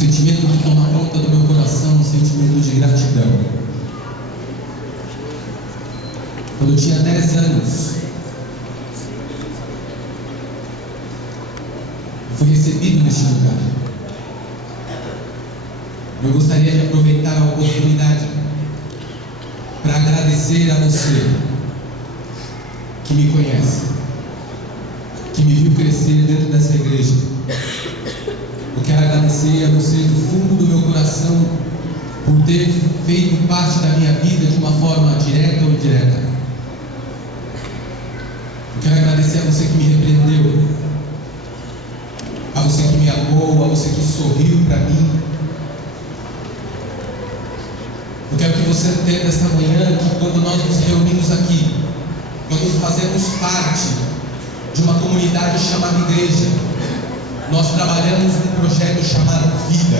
sentimento que toma conta do meu coração, um sentimento de gratidão. Quando eu tinha 10 anos, eu fui recebido neste lugar. Eu gostaria de aproveitar a oportunidade para agradecer a você que me conhece, que me viu crescer dentro dessa igreja. Eu quero agradecer a você do fundo do meu coração por ter feito parte da minha vida de uma forma direta ou indireta. Eu quero agradecer a você que me repreendeu, a você que me amou, a você que sorriu para mim. Eu quero que você entenda esta manhã que quando nós nos reunimos aqui, quando fazemos parte de uma comunidade chamada igreja, nós trabalhamos num projeto chamado Vida.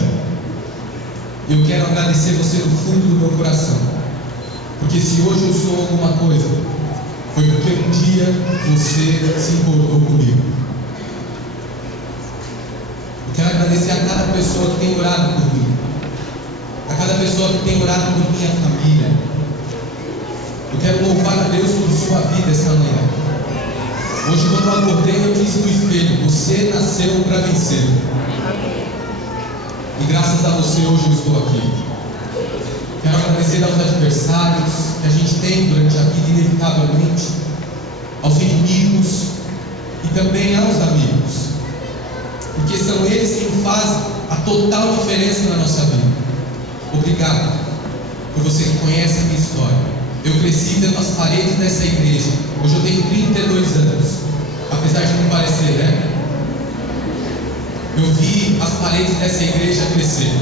Eu quero agradecer você do fundo do meu coração, porque se hoje eu sou alguma coisa, foi porque um dia você se importou comigo. Eu quero agradecer a cada pessoa que tem orado por mim, a cada pessoa que tem orado por minha família. Eu quero louvar a Deus por sua vida esta manhã. Hoje, quando eu acordei, eu disse no espelho: você nasceu para vencer. E graças a você, hoje eu estou aqui. Quero agradecer aos adversários que a gente tem durante a vida, inevitavelmente, aos inimigos e também aos amigos, porque são eles quem fazem a total diferença na nossa vida. Obrigado por você que conhece a minha história. Eu cresci dentro das paredes dessa igreja. Hoje eu tenho 32 anos, apesar de não parecer, né? Eu vi as paredes dessa igreja crescer.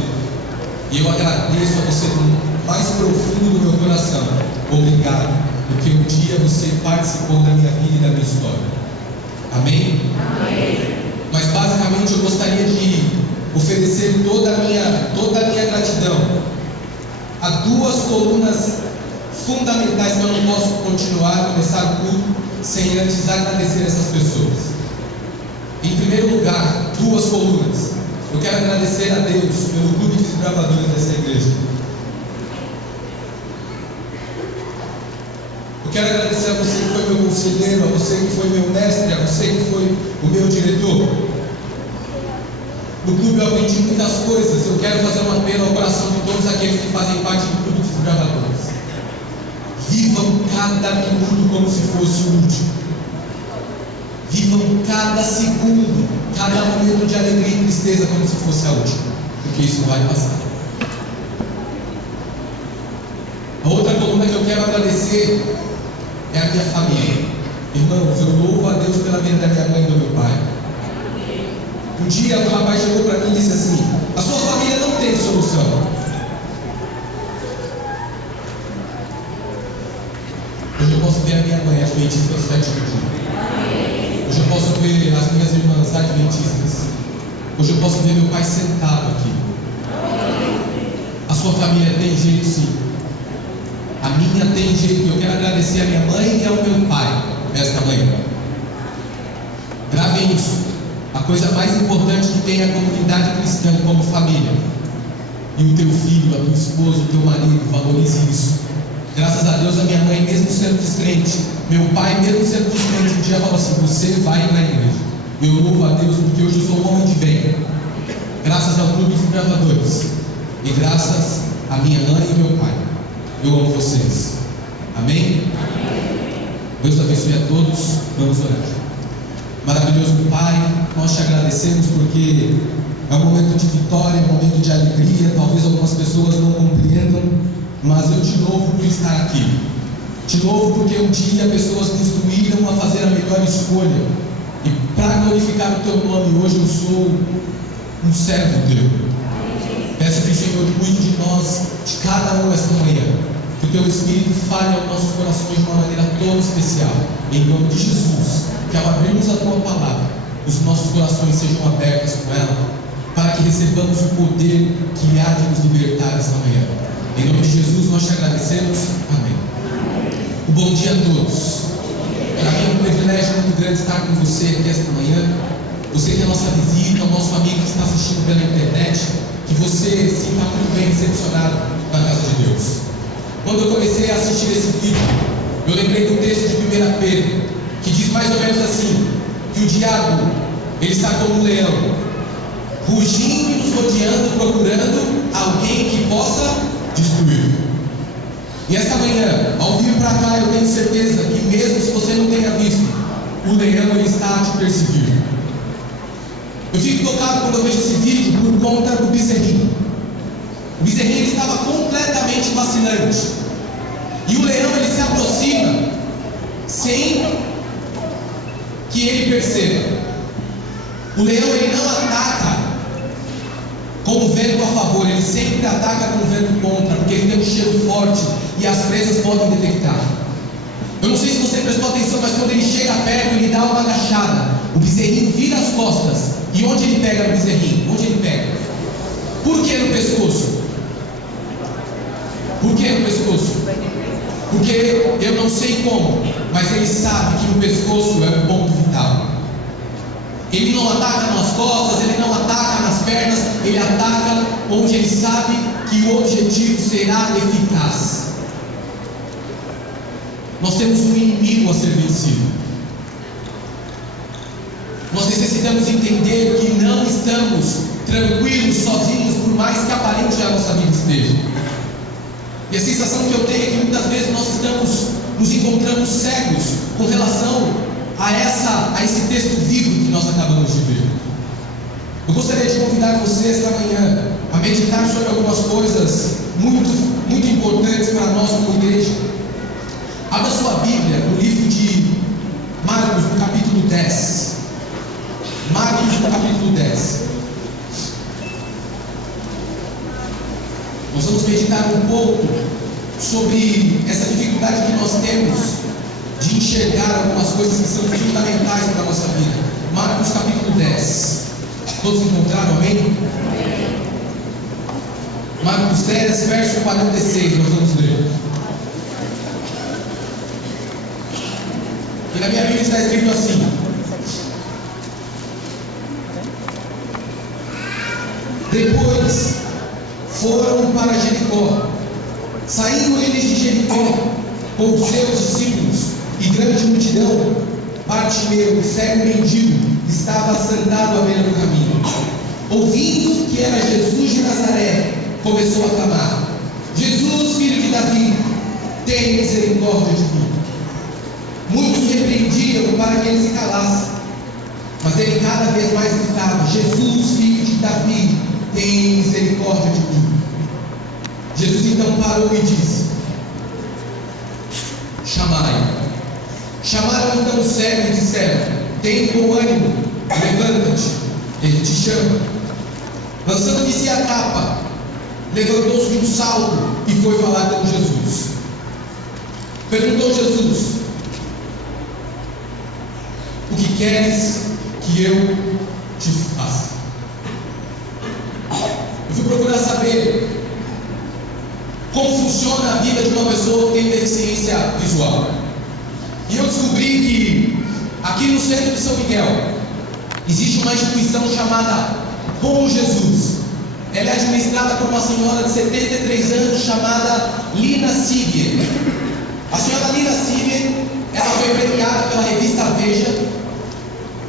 E eu agradeço a você do mais profundo do meu coração. Obrigado, porque um dia você participou da minha vida e da minha história. Amém? Amém. Mas basicamente eu gostaria de oferecer toda a minha gratidão a duas colunas fundamentais que eu não posso começar o culto sem antes agradecer essas pessoas. Em primeiro lugar, duas colunas. Eu quero agradecer a Deus pelo clube de desbravadores dessa igreja. Eu quero agradecer a você que foi meu conselheiro, a você que foi meu mestre, a você que foi o meu diretor. No clube eu aprendi muitas coisas. Eu quero fazer um apelo ao coração de todos aqueles que fazem parte do clube de desbravadores. Vivam cada minuto como se fosse o último. Vivam cada segundo, cada momento de alegria e tristeza como se fosse a última, porque isso vai passar. A outra coluna que eu quero agradecer é a minha família. Irmãos, eu louvo a Deus pela vida da minha mãe e do meu pai. Um dia o rapaz chegou para mim e disse assim: a sua família não tem solução. Hoje eu posso ver a minha mãe adventista aos 7 dias. Hoje eu posso ver as minhas irmãs adventistas. Hoje eu posso ver meu pai sentado aqui. A sua família tem jeito, sim. A minha tem jeito. Eu quero agradecer a minha mãe e ao meu pai esta manhã. Gravem isso. A coisa mais importante que tem é a comunidade cristã como família. E o teu filho, a tua esposa, o teu marido, valorize isso. Graças a Deus, a minha mãe, mesmo sendo descrente, meu pai, mesmo sendo descrente, um dia falou assim: você vai na igreja. Eu louvo a Deus porque hoje eu sou um homem de bem, graças ao clube de desbravadores e graças a minha mãe e meu pai. Eu amo vocês. Amém? Deus abençoe a todos. Vamos orar. Maravilhoso Pai, nós te agradecemos porque é um momento de vitória, é um momento de alegria. Talvez algumas pessoas não compreendam, mas eu te louvo por estar aqui. Te louvo porque um dia pessoas me instruíram a fazer a melhor escolha. E para glorificar o teu nome, hoje eu sou um servo teu. Peço que o Senhor cuide de nós, de cada um esta manhã. Que o teu Espírito fale aos nossos corações de uma maneira toda especial. Em nome de Jesus, que ao abrirmos a tua palavra, os nossos corações sejam abertos com ela, para que recebamos o poder que há de nos libertar esta manhã. Em nome de Jesus nós te agradecemos. Amém. Um bom dia a todos. Para mim é um privilégio muito grande estar com você aqui esta manhã. Você que é a nossa visita, o nosso amigo que está assistindo pela internet. que você sinta muito bem recepcionado na casa de Deus. Quando eu comecei a assistir esse vídeo, eu lembrei do texto de 1 Pedro, que diz mais ou menos assim, que o diabo, ele está como um leão, rugindo e nos rodeando, procurando alguém que possa destruir. E esta manhã, ao vir para cá, eu tenho certeza que mesmo se você não tenha visto, o leão ele está a te perseguir. Eu fico tocado quando eu vejo esse vídeo por conta do bezerrinho. O bezerrinho ele estava completamente vacilante. E o leão ele se aproxima sem que ele perceba. O leão ele não ataca com o vento a favor, ele sempre ataca com o vento contra, porque ele tem um cheiro forte e as presas podem detectar. Eu não sei se você prestou atenção, mas quando ele chega perto, ele dá uma agachada. O bezerrinho vira as costas. E onde ele pega no bezerrinho? Onde ele pega? Por que no pescoço? Por que no pescoço? Porque eu não sei como, mas ele sabe que no pescoço é o ponto vital. Ele não ataca nas costas, ele não ataca nas pernas, ele ataca onde ele sabe que o objetivo será eficaz. Nós temos um inimigo a ser vencido. Nós necessitamos entender que não estamos tranquilos, sozinhos, por mais que aparente a nossa vida esteja. E a sensação que eu tenho é que muitas vezes nós estamos nos encontrando cegos com relação a esse texto vivo que nós acabamos de ver. Eu gostaria de convidar você esta manhã a meditar sobre algumas coisas muito importantes para nós como igreja. Abra sua Bíblia no livro de Marcos, no capítulo 10. Marcos, no capítulo 10. Nós vamos meditar um pouco sobre essa dificuldade que nós temos de enxergar algumas coisas que são fundamentais para a nossa vida. Marcos, capítulo 10. Todos encontraram, amém? Marcos 10, verso 46, nós vamos ler. E na minha Bíblia está escrito assim: depois foram para Jericó. Saindo eles de Jericó com os seus discípulos e grande multidão, Bartimeu, cego mendigo, estava sentado à beira do caminho. Ouvindo que era Jesus de Nazaré, começou a clamar: Jesus, filho de Davi, tem misericórdia de mim. Muitos repreendiam para que ele se calasse, mas ele cada vez mais gritava: Jesus, filho de Davi, tem misericórdia de mim. Jesus então parou e disse: chamai. Chamaram então o cego e disseram: tem bom ânimo, levanta-te, ele te chama. Lançando de si a capa, levantou-se de um salto e foi falar com Jesus. Perguntou Jesus: o que queres que eu te faça? Eu fui procurar saber como funciona a vida de uma pessoa que tem deficiência visual. E eu descobri que aqui no centro de São Miguel existe uma instituição chamada Bom Jesus. Ela é administrada por uma senhora de 73 anos chamada Lina Siger. A senhora Lina Siger, ela foi premiada pela revista Veja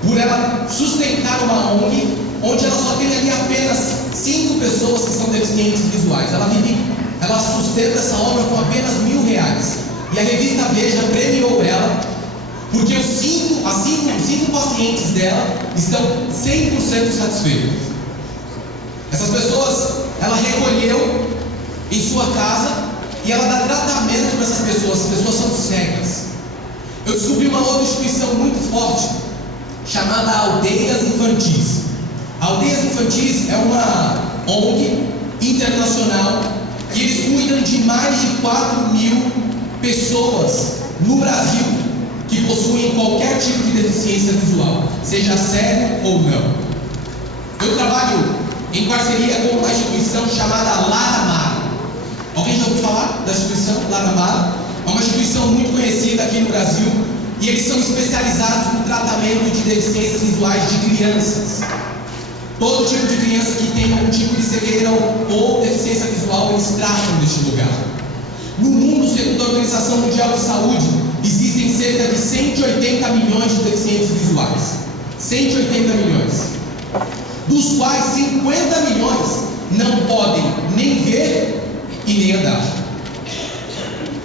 por ela sustentar uma ONG onde ela só tem ali apenas 5 pessoas que são deficientes visuais. Ela sustenta essa obra com apenas R$1.000. E a revista Veja premiou ela porque os cinco pacientes dela estão 100% satisfeitos. Essas pessoas ela recolheu em sua casa e ela dá tratamento para essas pessoas. As pessoas são cegas. Eu descobri uma outra instituição muito forte chamada Aldeias Infantis. Aldeias Infantis é uma ONG internacional e eles cuidam de mais de 4.000 pessoas no Brasil que possuem qualquer tipo de deficiência visual, seja cego ou não. Eu trabalho em parceria com uma instituição chamada Laramar. Alguém já ouviu falar da instituição Laramar? É uma instituição muito conhecida aqui no Brasil e eles são especializados no tratamento de deficiências visuais de crianças. Todo tipo de criança que tem algum tipo de cegueira ou deficiência visual, eles tratam deste lugar. No mundo, segundo a Organização Mundial de Saúde, existem cerca de 180 milhões de deficientes visuais. 180 milhões. Dos quais 50 milhões não podem nem ver e nem andar.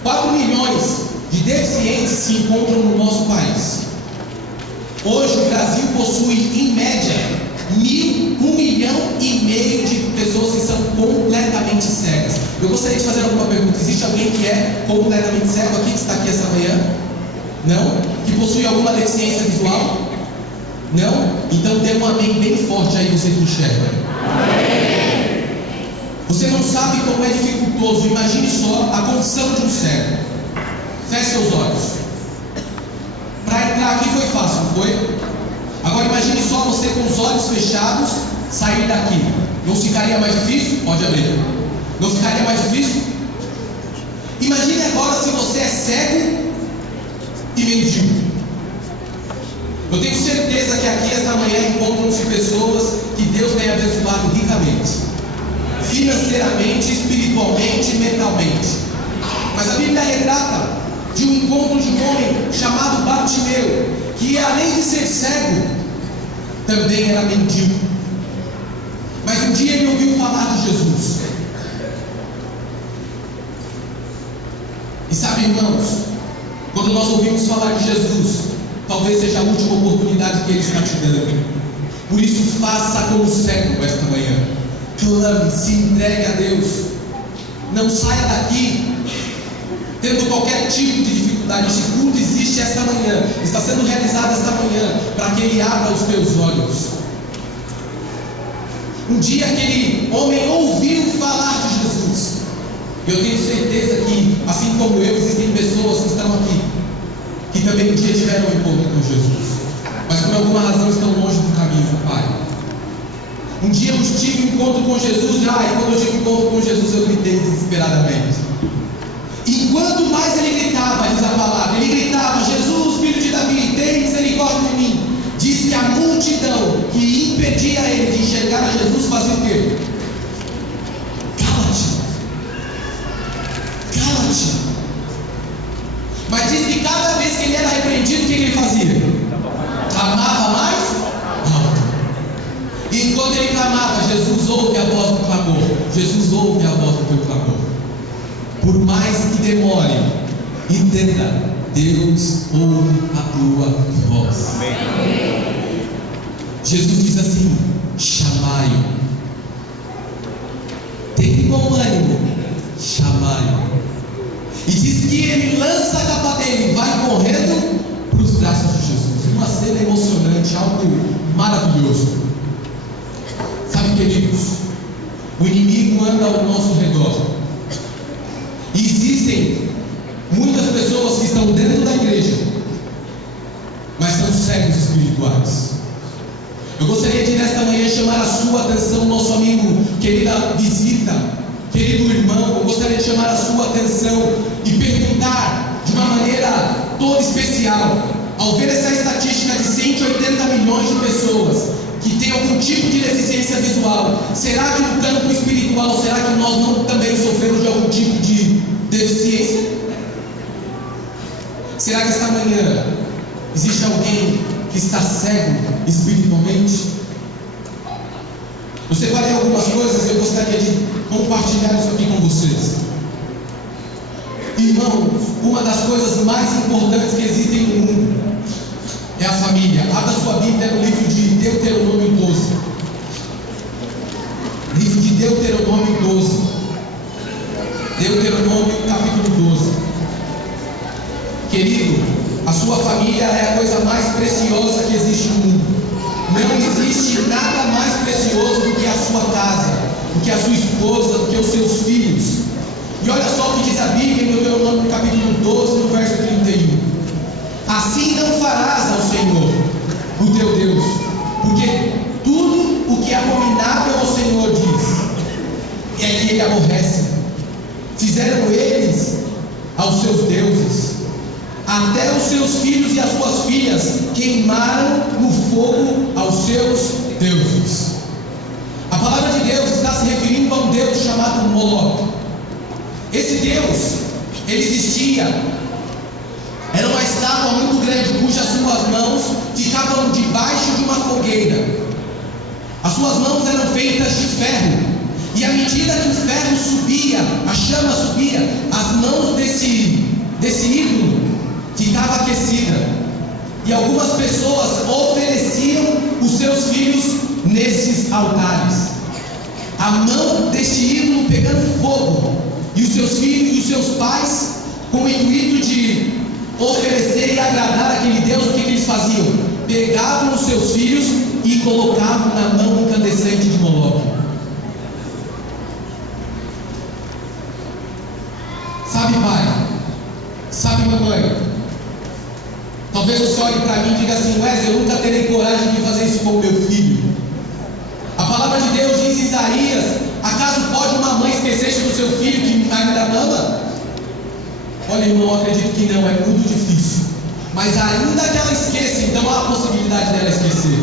4 milhões de deficientes se encontram no nosso país. Hoje o Brasil possui, em média, 1,5 milhão de pessoas que são completamente cegas. Eu gostaria de fazer alguma pergunta. Existe alguém que é completamente cego aqui, que está aqui essa manhã? Não? Que possui alguma deficiência visual? Não? Então dê um amém bem forte aí, você que enxerga. Você não sabe como é dificultoso. Imagine só a condição de um cego. Feche seus olhos. Para entrar aqui foi fácil, não foi? Agora imagine só você com os olhos fechados sair daqui. Não ficaria mais difícil? Pode abrir. Não ficaria mais difícil? Imagine agora se você é cego e mendigo. Eu tenho certeza que aqui esta manhã encontram-se pessoas que Deus tem abençoado ricamente, financeiramente, espiritualmente e mentalmente. Mas a Bíblia retrata de um encontro de um homem chamado Bartimeu, que além de ser cego, também era mendigo. Mas um dia ele ouviu falar de Jesus. E sabe, irmãos, quando nós ouvimos falar de Jesus, talvez seja a última oportunidade que Ele está te dando. Por isso, faça como cego esta manhã. Clame, se entregue a Deus. Não saia daqui tendo qualquer tipo de dificuldade. Este culto existe esta manhã, está sendo realizado esta manhã, para que Ele abra os teus olhos. Um dia aquele homem ouviu falar de Jesus. Eu tenho certeza que, assim como eu, existem pessoas que estão aqui, que também um dia tiveram um encontro com Jesus, mas por alguma razão estão longe do caminho do Pai. Um dia eu tive um encontro com Jesus, e quando eu tive um encontro com Jesus, eu gritei desesperadamente. E quanto mais ele gritava, diz a palavra, ele gritava: Jesus, filho de Davi, tem misericórdia de mim. Diz que a multidão que impedia ele de enxergar a Jesus fazia o quê? Cala-te. Cala-te. Mas diz que cada vez que ele era repreendido, o que ele fazia? Clamava mais alto. E enquanto ele clamava, Jesus ouve a voz do clamor. Jesus ouve a voz do teu clamor. Por mais que demore, entenda, Deus ouve a tua voz. Amém. Jesus diz assim: chamai-o. Tem bom ânimo, chamai-o. E diz que ele lança a capa dele e vai correndo para os braços de Jesus. Uma cena emocionante, algo maravilhoso. Sabe, queridos, o inimigo anda ao nosso redor. E existem muitas pessoas que estão dentro da igreja, mas são cegos espirituais. Eu gostaria de nesta manhã chamar a sua atenção, nosso amigo, querida visita, querido irmão, eu gostaria de chamar a sua atenção e perguntar de uma maneira toda especial, ao ver essa estatística de 180 milhões de pessoas que têm algum tipo de deficiência visual, será que no campo espiritual, será que nós não também sofremos de algum tipo de deficiência? Será que esta manhã existe alguém que está cego espiritualmente? Eu separei algumas coisas e eu gostaria de compartilhar isso aqui com vocês. Irmãos, uma das coisas mais importantes que existem no mundo é a família. Abra sua Bíblia no livro de Deuteronômio 12. Livro de Deuteronômio 12. Deuteronômio capítulo 12. Querido, a sua família é a coisa mais preciosa que existe no mundo. Não existe nada mais precioso do que a sua casa, do que a sua esposa, do que os seus filhos. E olha só o que diz a Bíblia em Deuteronômio capítulo 12, no verso 31. Assim não farás ao Senhor, o teu Deus, porque tudo o que é abominável ao Senhor diz, é que Ele aborrece. Fizeram eles aos seus deuses, até os seus filhos e as suas filhas queimaram no fogo aos seus deuses. Moloque. Esse Deus, ele existia, era uma estátua muito grande, cujas suas mãos ficavam debaixo de uma fogueira. As suas mãos eram feitas de ferro, e à medida que o ferro subia, a chama subia, as mãos desse ídolo ficavam aquecidas. E algumas pessoas ofereciam os seus filhos nesses altares. A mão deste ídolo pegando fogo, e os seus filhos e os seus pais, com o intuito de oferecer e agradar aquele Deus, o que eles faziam? Pegavam os seus filhos e colocavam na mão incandescente de Moloque. Sabe, pai? Sabe, mamãe? Talvez você olhe para mim e diga assim: Wesley, eu nunca terei coragem de fazer isso com o meu filho. A palavra de Deus diz em Isaías: acaso pode uma mãe esquecer-se do seu filho que ainda mama? Olha, irmão, eu acredito que não, é muito difícil. Mas ainda que ela esqueça, então há a possibilidade dela esquecer.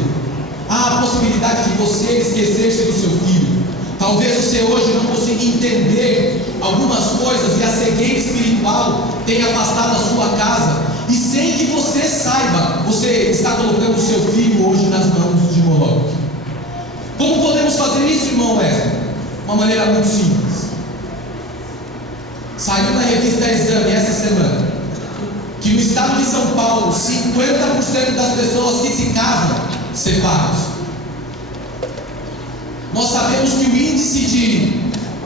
Há a possibilidade de você esquecer-se do seu filho. Talvez você hoje não consiga entender algumas coisas e a cegueira espiritual tenha afastado a sua casa. E sem que você saiba, você está colocando o seu filho hoje nas mãos de Moloque. Como podemos fazer isso, irmão Wesley? Uma maneira muito simples. Saiu na revista Exame essa semana que no estado de São Paulo 50% das pessoas que se casam separam-se. Nós sabemos que o índice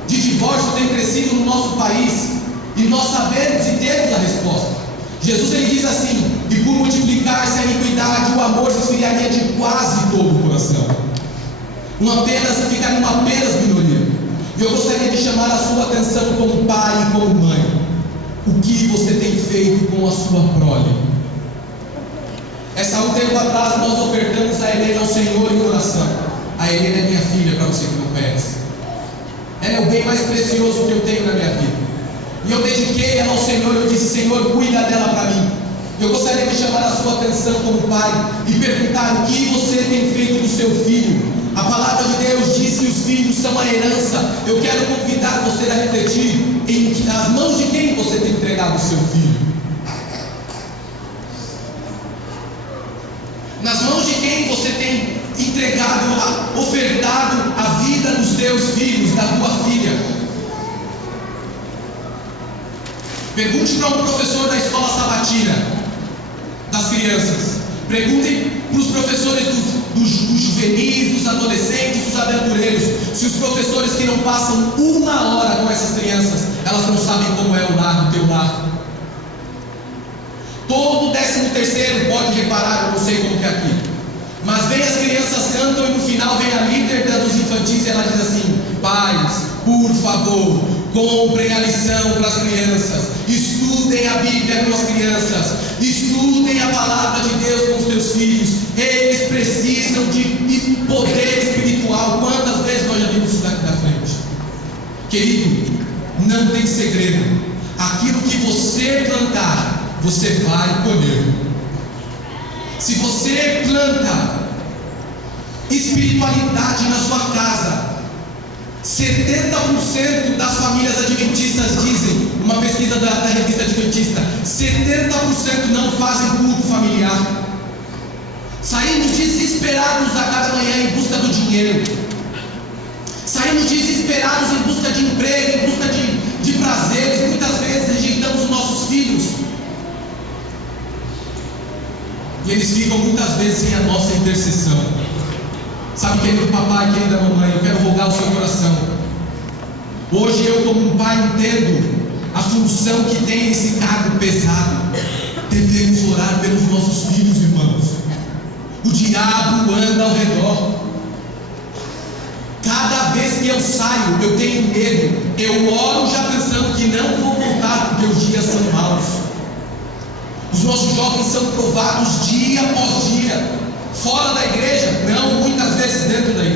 de divórcio tem crescido no nosso país, e nós sabemos e temos a resposta. Jesus, ele diz assim: e por multiplicar-se a iniquidade, o amor se esfriaria de quase todo o coração. Ficaria uma apenas minoria. E eu gostaria de chamar a sua atenção como pai e como mãe. O que você tem feito com a sua prole? Há um tempo atrás nós ofertamos a Helena ao Senhor em oração. A Helena é minha filha, para você que não conhece. Ela é o bem mais precioso que eu tenho na minha vida. E eu dediquei ela ao Senhor. Eu disse: Senhor, cuida dela para mim. Eu gostaria de chamar a sua atenção como pai e perguntar: o que você tem feito do seu filho? A palavra de Deus diz que os filhos são a herança. Eu quero convidar você a refletir em nas mãos de quem você tem entregado o seu filho. Nas mãos de quem você tem entregado, ofertado a vida dos teus filhos, da tua filha. Pergunte para um professor da escola sabatina das crianças. Pergunte para os professores dos juvenis, dos adolescentes, dos aventureiros, se os professores que não passam uma hora com essas crianças, elas não sabem como é o lar, o teu lar. Todo 13º pode reparar, eu não sei como que é aqui, mas vem as crianças cantam e no final vem a líder dos infantis e ela diz assim: pais, por favor, comprem a lição para as crianças, estudem a Bíblia com as crianças, estudem a palavra de Deus com os teus filhos, eles precisam de poder espiritual. Quantas vezes nós já vimos isso daqui da frente? Querido, não tem segredo. Aquilo que você plantar, você vai colher. Se você planta espiritualidade na sua casa, 70% das famílias adventistas dizem, uma pesquisa da revista Adventista, 70% não fazem culto familiar. Saímos desesperados a cada manhã em busca do dinheiro. Saímos desesperados em busca de emprego, em busca de prazeres. Muitas vezes rejeitamos os nossos filhos. E eles ficam muitas vezes sem a nossa intercessão. Sabe, querido papai, querida mamãe, eu quero rogar o seu coração. Hoje eu, como um pai, entendo a função que tem esse cargo pesado. Devemos orar pelos nossos filhos, irmãos. O diabo anda ao redor. Cada vez que eu saio, eu tenho medo. Eu oro já pensando que não vou voltar, porque os dias são maus. Os nossos jovens são provados dia após dia. Fora da igreja? Não, muitas vezes dentro da igreja.